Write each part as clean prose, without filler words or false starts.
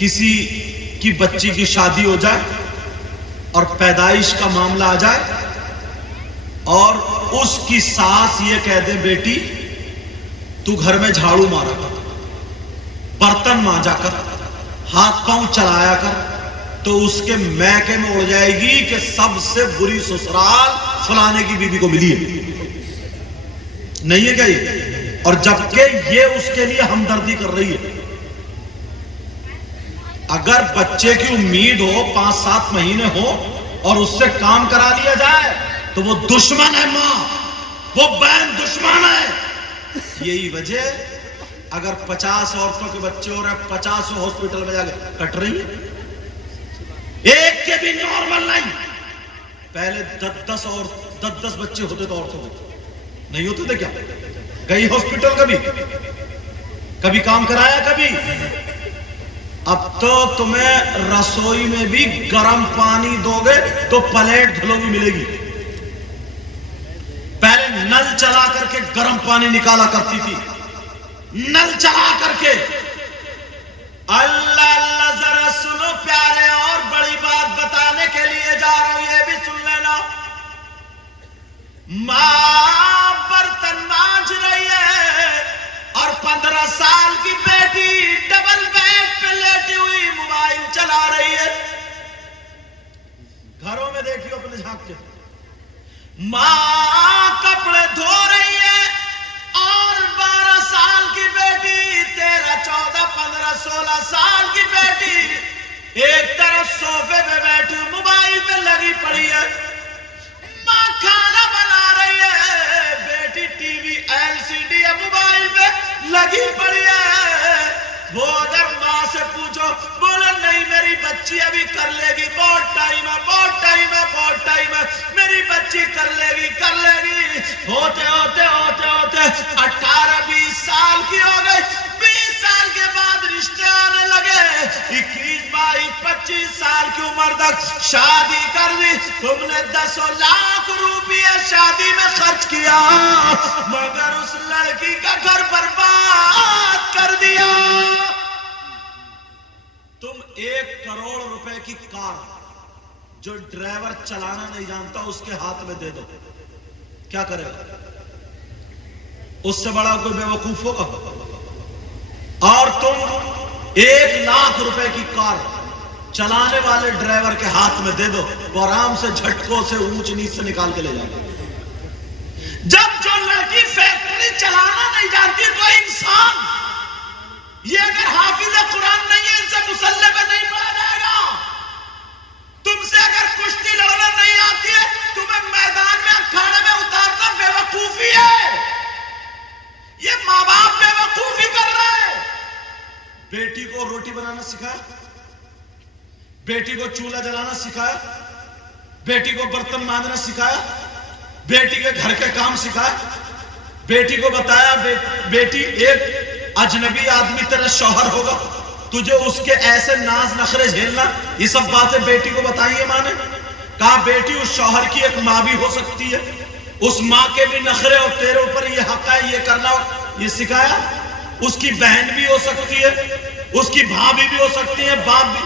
کسی کی بچی کی شادی ہو جائے اور پیدائش کا معاملہ آ جائے اور اس کی ساس یہ کہہ دے بیٹی تو گھر میں جھاڑو مارا کر، برتن مانجا کر، ہاتھ پاؤں چلایا کر، تو اس کے میکے میں اڑ جائے گی کہ سب سے بری سسرال فلانے کی بیوی کو ملی ہے، نہیں ہے کیا یہ؟ اور جبکہ یہ اس کے لیے ہمدردی کر رہی ہے۔ اگر بچے کی امید ہو 5-7 مہینے ہو اور اس سے کام کرا لیا جائے تو وہ دشمن ہے، ماں وہ بہن دشمن ہے۔ یہی وجہ اگر 50 عورتوں کے بچے ہو رہے ہیں، 50 ہاسپٹل میں جا کے کٹ رہی ہے، ایک کے بھی نارمل نہیں۔ پہلے 10 بچے ہوتے تو عورتوں کو نہیں ہوتے تھے کیا؟ گئی ہاسپٹل کبھی کام کرایا کبھی؟ اب تو تمہیں رسوئی میں بھی گرم پانی دو گے تو پلیٹ دھلو بھی ملے گی۔ پہلے نل چلا کر کے گرم پانی نکالا کرتی تھی، نل چلا کر کے۔ اللہ اللہ ذرا سنو پیارے، اور بڑی بات بتانے کے لیے جا رہا ہوں، یہ بھی سن لینا۔ ماں برتن مانج رہی ہے اور 15 سال کی بیٹی ڈبل بیڈ پہ لیٹی ہوئی موبائل چلا رہی ہے۔ گھروں میں دیکھیو اپنے جھانک کے، ماں کپڑے دھو رہی ہے اور 12 سال کی بیٹی، 13 14 15 16 سال کی بیٹی ایک طرف صوفے پہ بیٹھی موبائل پہ لگی پڑی ہے۔ ماں کھانا بنا رہی ہے، بیٹی ٹی وی LCD موبائل پہ لگی پڑی ہے۔ وہ اگر ماں سے پوچھو، بولے نہیں میری بچی ابھی کر لے گی، بہت ٹائم ہے، بہت ٹائم ہے، بہت ٹائم ہے، میری بچی کر لے گی، کر لے گی۔ ہوتے ہوتے ہوتے ہوتے 18-20 سال کی ہو گئی، 20 سال کے بعد رشتے آنے لگے، 21-22-25 سال کی عمر تک شادی کر دی۔ تم نے 10 لاکھ روپیہ شادی میں خرچ کیا، مگر اس لڑکی کا گھر برباد کر دیا۔ تم 1 کروڑ روپے کی کار جو ڈرائیور چلانا نہیں جانتا اس کے ہاتھ میں دے دو، کیا کرے گا؟ اس سے بڑا کوئی بے وقوف ہوگا؟ اور تم 1 لاکھ روپے کی کار چلانے والے ڈرائیور کے ہاتھ میں دے دو، وہ آرام سے جھٹکوں سے اونچ نیچ سے نکال کے لے جائے گا۔ جب جو لڑکی فیکٹری چلانا نہیں جانتی، کوئی انسان یہ اگر حافظ قرآن نہیں ہے، ان سے مسلح پہ نہیں پڑا جائے گا۔ تم سے اگر کشتی لڑنا نہیں آتی ہے، تمہیں میدان میں اکھاڑے میں اتارنا بے وقوفی ہے۔ یہ ماں باپ بے وقوفی کر رہے ہیں۔ بیٹی کو روٹی بنانا سکھایا، بیٹی کو چولہا جلانا سکھایا، بیٹی کو برتن مانجنا سکھایا، بیٹی کے گھر کے کام سکھایا، بیٹی کو بتایا بیٹی ایک اجنبی آدمی تیرا شوہر ہوگا، تجھے اس کے ایسے ناز نخرے جھیلنا، یہ سب باتیں بیٹی کو بتائی ہے ماں نے۔ کہا بیٹی اس شوہر کی ایک ماں بھی ہو سکتی ہے، اس ماں کے بھی نخرے اور تیرے اوپر یہ حق ہے یہ کرنا، یہ سکھایا۔ اس کی بہن بھی ہو سکتی ہے، اس کی بھابھی بھی ہو سکتی ہے، باپ بھی۔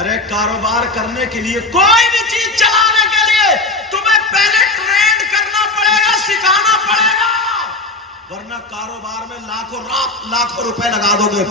ارے کاروبار کرنے کے لیے، کوئی بھی چیز چلانے کے لیے تمہیں پہلے ٹرینڈ کرنا پڑے گا، سکھانا پڑے گا، ورنہ کاروبار میں لاکھوں روپے لگا دو گے۔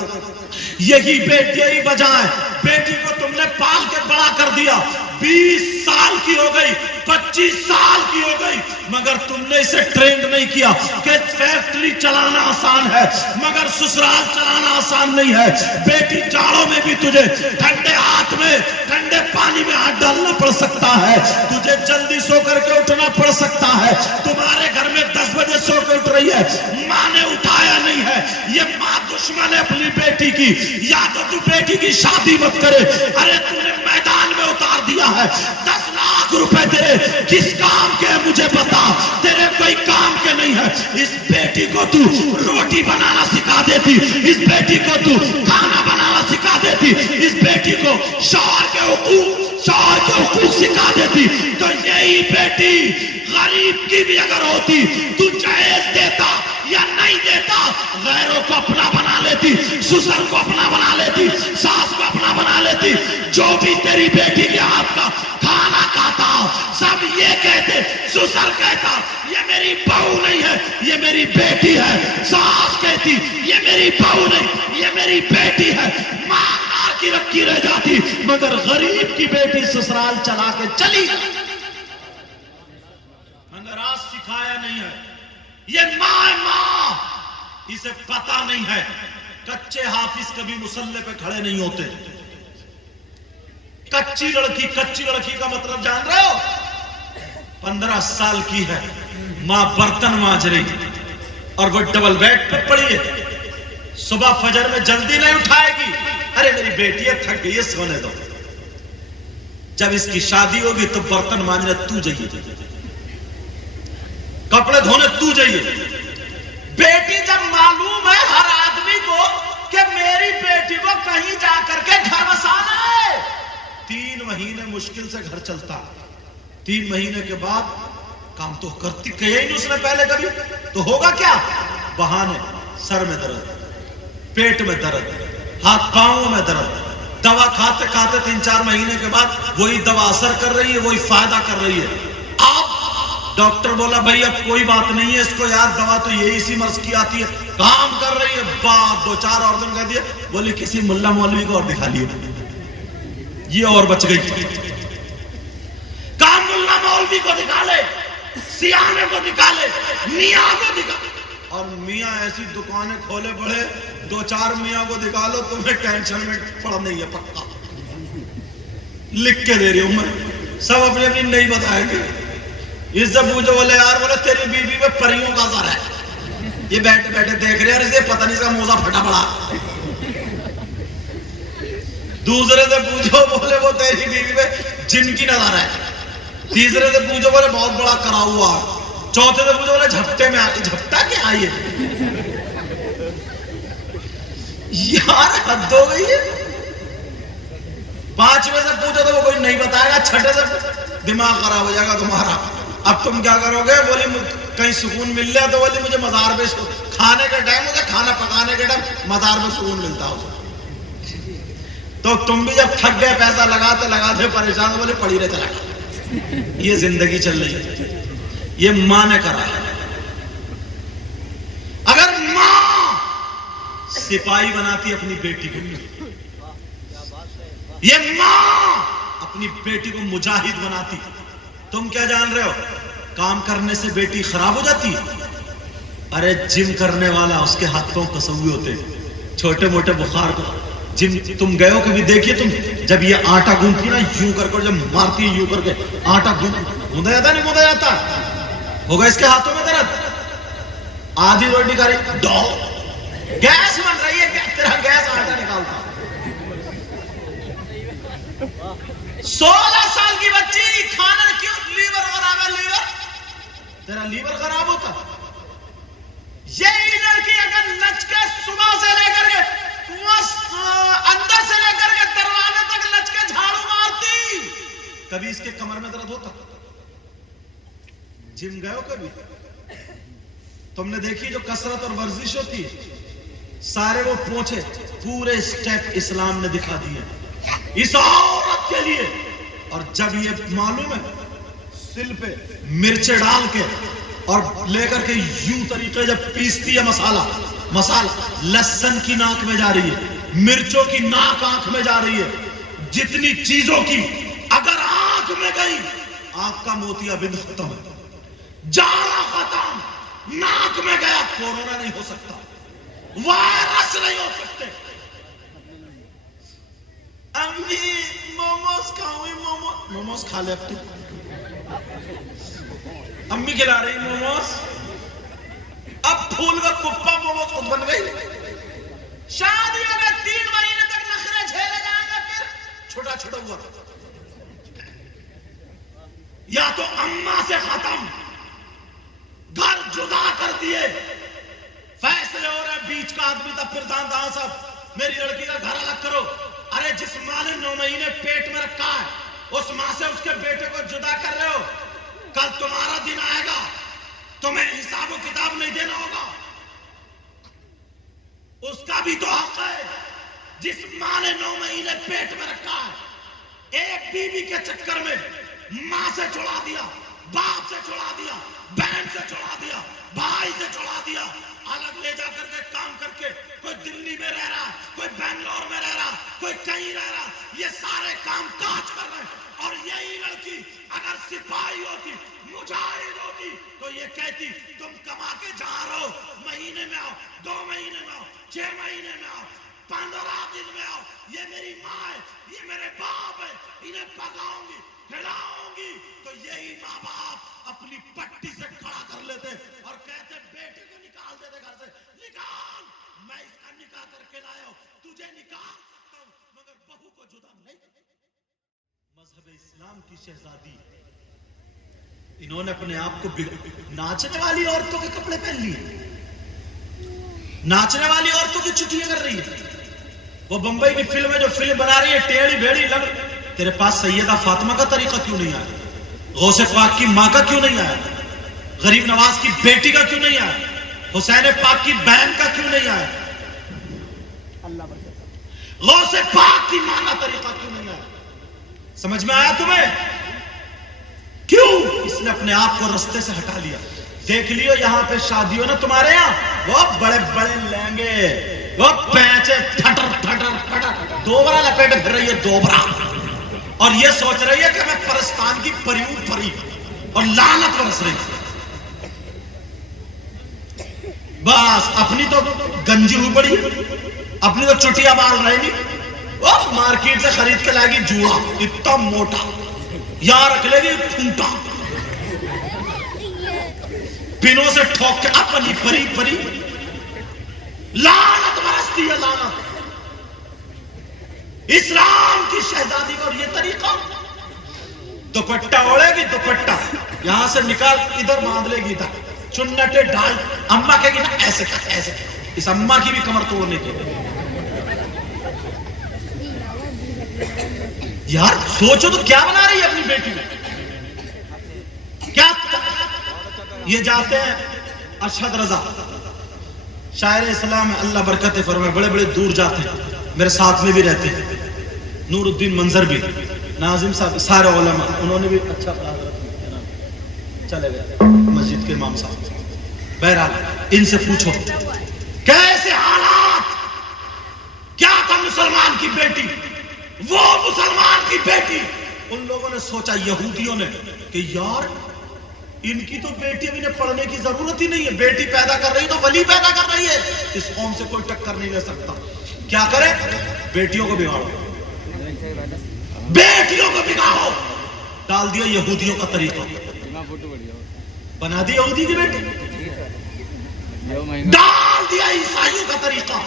یہی وجہ ہے، بیٹی کو تم نے پال کے بڑا کر دیا، 20 سال کی ہو گئی، 25 سال کی ہو گئی، مگر تم نے اسے ٹرینڈ نہیں کیا کہ فیکٹری چلانا آسان ہے مگر سسرال چلانا آسان نہیں ہے۔ بیٹی جاڑوں میں بھی تجھے ٹھنڈے ہاتھ میں ٹھنڈے پانی میں ہاتھ ڈالنا پڑ سکتا ہے، تجھے جلدی سو کر کے اٹھنا پڑ سکتا ہے۔ تمہارے گھر میں 10 بجے سو کے اٹھ رہی ہے، ماں نے اٹھایا نہیں ہے، یہ ماں دشمن ہے اپنی بیٹی کی۔ یا تو بیٹی کی شادی مت کرے، ارے تو نے میدان میں اتار دیا ہے۔ 10 لاکھ روپے تیرے کس کام کے ہیں مجھے بتا، تیرے کوئی کام کے نہیں ہے۔ اس بیٹی کو تو روٹی بنانا سکھا دیتی، اس بیٹی کو تو کھانا بنانا سکھا دیتی، اس بیٹی کو شوہر کے حقوق سکھا دیتی، تو یہی بیٹی غریب کی بھی اگر ہوتی تو جہیز دیتا، یا نہیں دیتا غیروں کو اپنا بنا لیتی, سسر کو اپنا بنا لیتی, ساس کو اپنا بنا لیتی. جو بھی تیری بیٹی کے ہاتھ کا کھانا کھاتا سب یہ کہتے, سسر کہتا یہ میری بہو نہیں ہے یہ میری بیٹی ہے, ساس کہتی یہ میری بہو نہیں یہ میری بیٹی ہے. ماں مار کی رکھی رہ جاتی, مگر غریب کی بیٹی سسرال چلا کے چلی. مگر آج سکھایا نہیں ہے, یہ ماں اسے پتا نہیں ہے. کچے حافظ کبھی مصلے پہ کھڑے نہیں ہوتے. کچی لڑکی کا مطلب جان رہے ہو؟ 15 سال کی ہے, ماں برتن مانج رہی اور وہ ڈبل بیڈ پہ پڑی ہے. صبح فجر میں جلدی نہیں اٹھائے گی, ارے میری بیٹی ہے تھک گئی ہے سونے دو. جب اس کی شادی ہوگی تو برتن مانجنے تو جائیے, کپڑے دھونے تو جائیے. بیٹی جب معلوم ہے ہر آدمی کو کہ میری بیٹی کو کہیں جا کر کے گھر بسانا ہے, 3 مہینے مشکل سے گھر چلتا. 3 مہینے کے بعد کام تو کرتی کہے ہی نہیں اس نے پہلے کبھی, تو ہوگا کیا؟ بہانے, سر میں درد, پیٹ میں درد, ہاتھ پاؤں میں درد. دوا کھاتے کھاتے 3-4 مہینے کے بعد وہی دوا اثر کر رہی ہے, وہی فائدہ کر رہی ہے. آپ ڈاکٹر بولا بھائی اب کوئی بات نہیں ہے اس کو یار, دوا تو یہی اسی مرض کی آتی ہے, کام کر رہی ہے. بعد 2-4 اور دن کہہ دیے, بولی کسی ملا مولوی کو اور دکھا لیے, یہ اور بچ گئی. کام ملا مولوی کو دکھا لے, سیانے کو دکھا لے, میاں کو دکھا. اور میاں ایسی دکانیں کھولے پڑے, 2-4 میاں کو دکھا لو تمہیں ٹینشن میں پڑ نہیں ہے پکا, لکھ کے دے رہی ہوں میں. سب اپنے اپنی نہیں بتائیں گے. اس سے پوچھو, بولے یار بولے تیری بیوی میں پریوں کا اثر ہے, یہ بیٹھے بیٹھے دیکھ رہے ہیں اسے پتہ نہیں اس کا موزہ پھٹا پڑا. دوسرے سے پوچھو, بولے وہ تیری بیوی میں جن کی نظر ہے. تیسرے سے پوچھو, بولے بہت بڑا کرا ہوا. چوتھے سے پوچھو, بولے جھپٹے میں آئی. جھپٹا کیا آئی ہے یار, حد ہو گئی ہے. 5ویں سے پوچھو تو وہ کوئی نہیں بتائے گا. 6ٹھے سے دماغ خراب ہو جائے گا تمہارا. اب تم کیا کرو گے؟ بولی کہیں سکون مل جائے تو بولی مجھے مزار پہ کھانے کے ٹائم, مجھے کھانا پکانے کے ٹائم مزار پہ سکون ملتا ہو. تو تم بھی جب تھک گئے پیسہ لگاتے لگاتے پریشان ہو, بولے پڑی رہے چلا. یہ زندگی چل رہی ہے, یہ ماں نے کرا ہے. اگر ماں سپاہی بناتی اپنی بیٹی کو, یہ ماں اپنی بیٹی کو مجاہد بناتی, تم کیا جان رہے ہو کام کرنے سے بیٹی خراب ہو جاتی؟ ارے جم کرنے والا اس کے ہاتھوں کسوئی ہوتے, چھوٹے موٹے بخار کو. جم تم گئے ہو کبھی, دیکھیے تم جب یہ آٹا گوندتی نا یوں کر کر, جب مارتی ہے یوں کر کے آٹا گوندا جاتا نہیں گوندا جاتا, ہوگا اس کے ہاتھوں میں درد. آدھی روٹی کھا رہی, ڈو گیس بن رہی ہے, تیرا گیس آٹا نکالتا. 16 سال کی بچی کھانا کیوں, لیور خراب ہے, لیور تیرا لیور خراب ہوتا. یہ لڑکی اگر نچ کے صبح سے لے کر کے اندر سے لے کر کے دروازے تک نچ کے جھاڑو مارتی, کبھی اس کے کمر میں درد ہوتا؟ جم گئے ہو کبھی؟ تم نے دیکھی جو کثرت اور ورزش ہوتی ہے, سارے وہ پوچھے پورے اسٹیپ اسلام نے دکھا دیے اس عورت کے لیے. اور جب یہ معلوم ہے سل پہ مرچیں ڈال کے اور لے کر کے یوں طریقے جب پیستی ہے مسالہ لہسن کی ناک میں جا رہی ہے, مرچوں کی ناک آنکھ میں جا رہی ہے, جتنی چیزوں کی اگر آنکھ میں گئی آنکھ کا موتیا بند ختم ہے, جاڑا ختم. ناک میں گیا کورونا نہیں ہو سکتا, وائرس نہیں ہو سکتے. امی موموز کھاؤں, موموز کھا لے اب تو, امی کھلا رہی موموز. اب پھول کا کپا موموز خود بن گئی. شادیوں میں 3 مہینے تک نخرے جھیلے جائیں گے, پھر چھوٹا چھوٹا ہوا یا تو اماں سے ختم, گھر جدا کر دیے, فیصلے ہو رہے بیچ کا آدمی تھا پھر دان صاحب میری لڑکی کا گھر الگ کرو. ارے جس ماں نے 9 مہینے پیٹ میں رکھا ہے اس ماں سے اس کے بیٹے کو جدا کر رہے ہو. کل تمہارا دن آئے گا, تمہیں حساب و کتاب نہیں دینا ہوگا. اس کا بھی تو حق ہے. جس ماں نے 9 مہینے پیٹ میں رکھا ہے، ایک بیوی کے چکر میں ماں سے چھڑا دیا، باپ سے چھڑا دیا، بہن سے چھڑا دیا، بھائی سے چھڑا دیا، الگ لے جا کر کے کام کر کے کوئی دلی میں رہ رہا، کوئی بنگلور میں رہ رہا، کوئی کہیں رہ رہا، یہ سارے کام کاج کر رہے ہیں. اور یہی لڑکی اگر سپاہی ہوتی، مجاہد ہوتی، تو یہ کہتی تم کما کے جہاں رہو، مہینے میں آؤ، 2 مہینے میں آؤ، 6 مہینے میں آؤ، 15 دن میں آؤ، یہ میری ماں ہے، یہ میرے باپ ہے، انہیں پکاؤں گی، کھلاؤں گی. تو یہی ماں باپ اپنی پٹی سے کھڑا کر لیتے اور کہتے بیٹے کو نکال دے گھر سے. نکال، میں اس کا نکاح کر کے لایا ہوں، تجھے نکال سکتا ہوں مگر بہو کو جدا نہیں. مذہب اسلام کی شہزادی، انہوں نے اپنے آپ کو ناچنے والی عورتوں کے کپڑے پہن لیے، ناچنے والی عورتوں کی چھٹیاں کر رہی ہے. وہ بمبئی کی فلم ہے جو فلم بنا رہی ہے ٹیڑھی بھیڑی لگ. تیرے پاس سیدہ فاطمہ کا طریقہ کیوں نہیں آیا؟ غوث پاک کی ماں کا کیوں نہیں آیا؟ غریب نواز کی بیٹی کا کیوں نہیں آیا؟ حسین پاک کی بہن کا کیوں نہیں آیا؟ غوث پاک کی ماں کا طریقہ کیوں نہیں آیا؟ سمجھ میں آیا تمہیں؟ کیوں؟ اس نے اپنے آپ کو رستے سے ہٹا لیا. دیکھ لیو یہاں پہ شادیوں نا تمہارے یہاں، وہ بڑے بڑے لہنگے، وہ پینچے پھٹر پھٹر پھٹر، دوبرا لپیٹے پھر رہی ہے، دوبرا، اور یہ سوچ رہی ہے کہ میں پرستان کی پریوں پری، اور لعنت برس رہی ہے. بس اپنی تو گنجی ہوئی پڑی، اپنی تو چٹیاں مار رہی نہیں. وہ مارکیٹ سے خرید کے لائے گی جوڑا اتنا موٹا، یہاں رکھ لے گی پھونٹا، پینوں سے ٹھوک کے اپنی پری پری. لعنت برستی ہے، لعنت. اسلام کی شہزادی کا اور یہ طریقہ، دوپٹہ اوڑے گی، دوپٹہ یہاں سے نکال ادھر باندھ لے گی، ادھر چنٹے ڈال. اماں کہے گی نا ایسے کر ایسے کر. اس اماں کی بھی کمر توڑنے کے لیے. یار سوچو تو کیا بنا رہی ہے اپنی بیٹی میں، کیا. یہ جاتے ہیں ارشد رضا، شاعر اسلام ہے، اللہ برکت فرمائے، بڑے بڑے دور جاتے ہیں، میرے ساتھ میں بھی رہتے ہیں. نور الدین منظر بھی، ناظم صاحب، سارے علماء، انہوں نے بھی اچھا چلے گئے مسجد کے امام صاحب. بہرحال ان سے پوچھو کیسے حالات، کیا تھا مسلمان کی بیٹی، وہ مسلمان کی بیٹی. ان لوگوں نے سوچا، یہودیوں نے، کہ یار ان کی تو بیٹی اب انہیں پڑھنے کی ضرورت ہی نہیں ہے، بیٹی پیدا کر رہی تو ولی پیدا کر رہی ہے، اس قوم سے کوئی ٹکر نہیں لے سکتا. کیا کرے؟ بیٹیوں کو بگاڑو، بیٹیوں کو بگاڑو. ڈال دیا یہودیوں کا طریقہ، بنا دی یہودی کی بیٹی، ڈال دیا عیسائیوں کا طریقہ.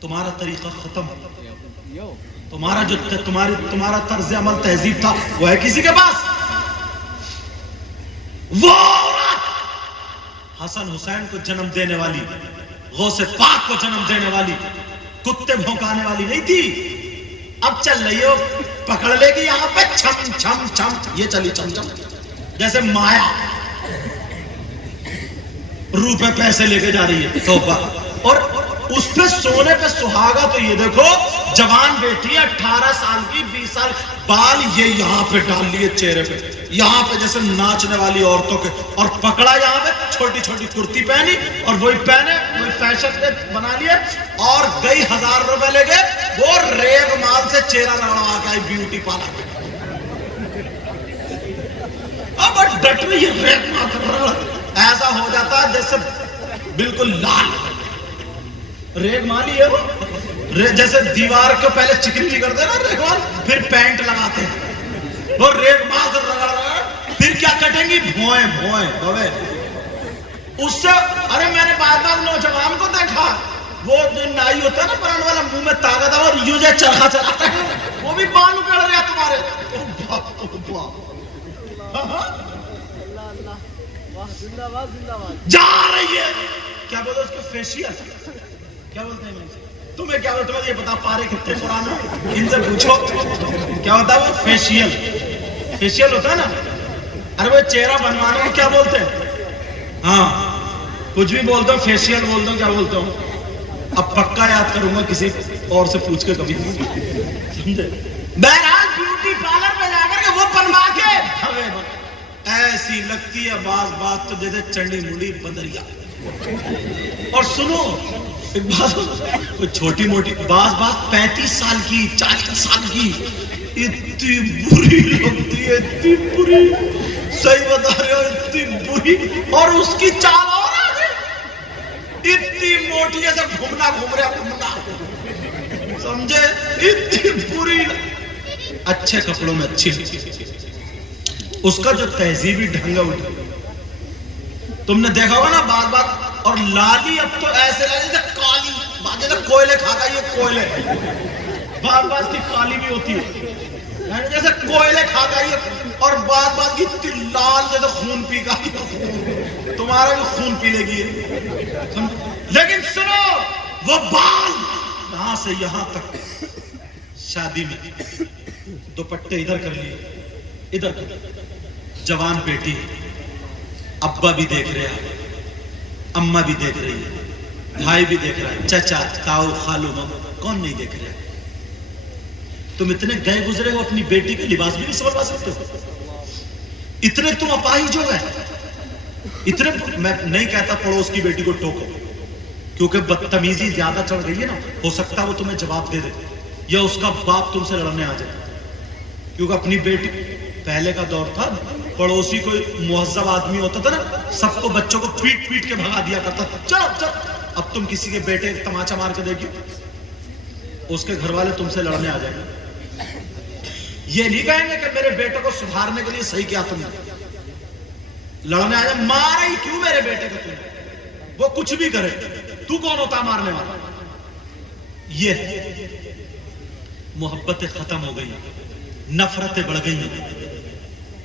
تمہارا طریقہ ختم. تمہارا جو تمہارا طرز عمل تہذیب تھا وہ ہے کسی کے پاس؟ وہ عورت حسن حسین کو جنم دینے والی، غوث پاک کو جنم دینے والی، کتے بھونکانے والی نہیں تھی. اب چل رہی ہو، پکڑ لے گی یہاں پہ چھم چھم چھم، یہ چلی چھم چھم جیسے مایا، روح پہ پیسے لے کے جا رہی ہے توبہ. اور اس پہ سونے پہ سہاگا. تو یہ دیکھو جوان بیٹی 18 سال کی، 20 سال، بال یہ یہاں پہ ڈال لیے چہرے پہ، یہاں پہ جیسے ناچنے والی عورتوں کے، اور پکڑا یہاں پہ چھوٹی چھوٹی کرتی پہنی، اور وہی پہنے، وہی فیشن پہ بنا لیے، اور گئی 1000 روپے لے گئے، وہ ریگ مال سے چہرہ لڑوا کے آئی بیوٹی پارلر. اب ڈٹ میں یہ ریگ مال ایسا ہو جاتا ہے جیسے بالکل لال. ریگ مالی ہے وہ، جیسے دیوار کو پہلے چکنی کرتے ہیں نا ریگ مال، پھر پینٹ لگاتے ہیں، وہ ریگ مال سے رگڑ رگڑ پھر کیا کٹیں گی؟ بھوئیں بھوئیں بھوئیں. اس سے ارے میں نے بار بار نوجوان کو دیکھا، وہ جو نائی ہوتا ہے نا برانڈ والا، منہ میں طاقت ہے اور یوں جو چرخا چلاتا ہے، وہ بھی بال اکڑ رہے ہیں تمہارے. جا رہی ہے. کیا بولتے اس کو؟ فیشیل. کیا بولتے ہیں؟ تمہیں کیا بولتے ہیں؟ یہ بتا پارے کتنے پرانا، ان سے پوچھو کیا ہوتا ہے وہ فیشیل. فیشیل ہوتا ہے نا، ارے وہ چہرہ بنوانے کو کیا بولتے ہیں؟ ہاں کچھ بھی بولتا ہوں، فیشیل بولتا ہوں، کیا بولتا ہوں؟ اب پکا یاد کروں گا کسی اور سے پوچھ کے کبھی، سمجھے؟ بہرحال بیوٹی پارلر میں جا کر کے وہ بنوا کے ایسی لگتی ہے بعض بات تو جیسے چنڈی منڈی بندریا. اور سنو ایک بات، کوئی چھوٹی موٹی بعض بات 35 سال کی 40 سال کی اتنی بری لگتی ہے، اتنی بری، صحیح بتا رہے ہو، اتنی بری. اور اس کی چال اور آگے اتنی موٹی جیسے گھومنا گھوم رہا گھومنا، سمجھے؟ اتنی بری. اچھے کپڑوں میں اچھی، اس کا جو تہذیبی ڈھنگ ہے تم نے دیکھا ہوگا نا بات بات. اور لالی اب تو ایسے لگے جیسے کالی بات، جیسے کوئلے کھا گئی ہے کوئلے، بات بات کی کالی بھی ہوتی ہے جیسے کوئلے کھا گئی ہے، اور بات بات کی اتنی لال جیسے خون پی گئی ہے، تمہارا بھی خون پی لے گی. لیکن سنو وہ بال یہاں سے یہاں تک، شادی میں دوپٹے ادھر کر لیے ادھر کر، جوان بیٹی، ابا بھی دیکھ رہے ہیں، اماں بھی دیکھ رہی ہے، بھائی بھی دیکھ رہا ہے، چچا تاؤ خالو مامو، کون نہیں دیکھ رہا ہے؟ تم اتنے گئے گزرے ہو اپنی بیٹی کے لباس بھی نہیں سنبھال سکتے ہو؟ اتنے تم اپاہج ہو گئے اتنے. میں نہیں کہتا پڑوس کی بیٹی کو ٹوکو، کیونکہ بدتمیزی زیادہ چڑھ گئی ہے نا، ہو سکتا ہے وہ تمہیں جواب دے دے یا اس کا باپ تم سے لڑنے آ جائے. کیونکہ اپنی بیٹی، پہلے کا دور تھا پڑوسی کوئی مہذب آدمی ہوتا تھا نا، سب کو بچوں کو پیٹ پیٹ کے بھگا دیا کرتا تھا، چلو چلو. اب تم کسی کے بیٹے تماچا مار کے دیکھو، اس کے گھر والے تم سے لڑنے آ جائیں گے. یہ نہیں کہیں گے کہ میرے بیٹے کو سدھارنے کے لیے صحیح کیا تم نے، لڑنے آ جائے. مارے ہی کیوں میرے بیٹے کو تم، وہ کچھ بھی کرے، تو کون ہوتا مارنے والا؟ یہ محبتیں ختم ہو گئی، نفرتیں بڑھ گئی.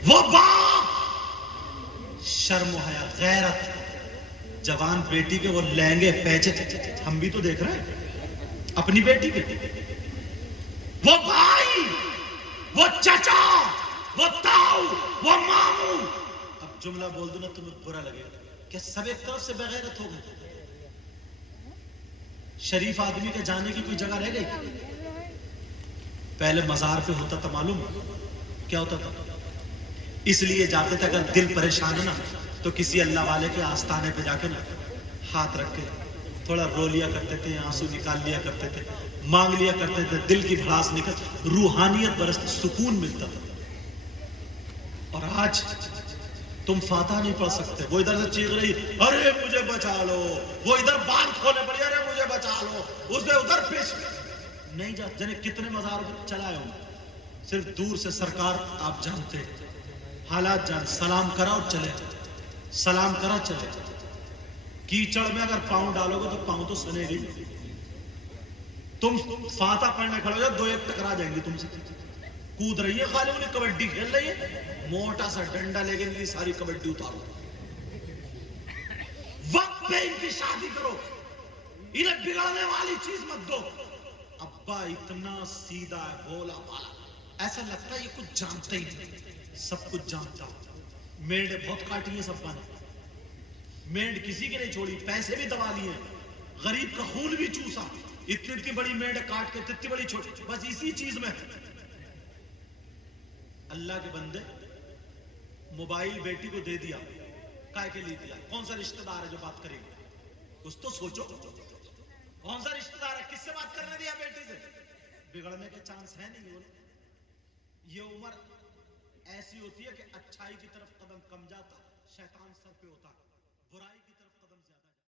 وہ باپ شرم و حیا غیرت، جوان بیٹی کے وہ لہنگے پیچے، ہم بھی تو دیکھ رہے ہیں اپنی بیٹی کے. وہ بھائی، وہ چچا، وہ تاؤ، وہ ماموں. اب جملہ بول دو نا تمہیں برا لگے گا، کیا سب ایک طرف سے بغیرت ہو گئے؟ شریف آدمی کے جانے کی کوئی جگہ رہ گئی؟ پہلے مزار پہ ہوتا تھا، معلوم کیا ہوتا تھا؟ اس لیے جاتے تھے اگر دل پریشان ہے نا تو کسی اللہ والے کے آستانے پہ جا کے نا ہاتھ رکھ کے تھوڑا رو لیا کرتے تھے، آنسو نکال لیا کرتے تھے، مانگ لیا کرتے تھے، دل کی بھڑاس نکل، روحانیت برستی، سکون ملتا تھا. اور آج تم فاتحہ نہیں پڑھ سکتے، وہ ادھر سے چیخ رہی ارے مجھے بچا لو، وہ ادھر بال کھولے پڑی ارے مجھے بچا لو، اس نے ادھر پیش نہیں جا. جنے کتنے مزار چلائے ہوں، صرف دور سے سرکار آپ جانتے حالات جان، سلام کرا اور چلے، سلام کرا چلے. کیچڑ میں اگر پاؤں ڈالو گے تو پاؤں تو سنے گی. تم فاتحہ پڑھنے کھڑے ہو جاؤ، دو ایک ٹکرا جائیں گے تم سے، کود رہی ہے خالی انہیں کبڈی کھیل رہی ہے، موٹا سا ڈنڈا لے کے ان کی ساری کبڈی اتارو. وقت پہ ان کی شادی کرو، انہیں بگڑنے والی چیز مت دو. ابا اتنا سیدھا ہے، بولا بالا، ایسا لگتا ہے یہ کچھ جانتا ہی نہیں، سب کچھ جانتا. میڈ بہت کاٹی ہیں سب نے، میڈ کسی کے نہیں چھوڑی، پیسے بھی دبا لیے، غریب کا خون بھی چوسا، اتنی اتنی بڑی میڈ کاٹ کے اتنی بڑی چھوٹی، بس اسی چیز میں. اللہ کے بندے، موبائل بیٹی کو دے دیا، کائے کے لیے دیا؟ کون سا رشتہ دار ہے جو بات کرے گا؟ کچھ تو سوچو، کون سا رشتہ دار ہے، کس سے بات کرنے دیا بیٹی سے؟ بگڑنے کے چانس ہے نہیں. یہ عمر ایسی ہوتی ہے کہ اچھائی کی طرف قدم کم جاتا، شیطان سر پہ ہوتا، برائی کی طرف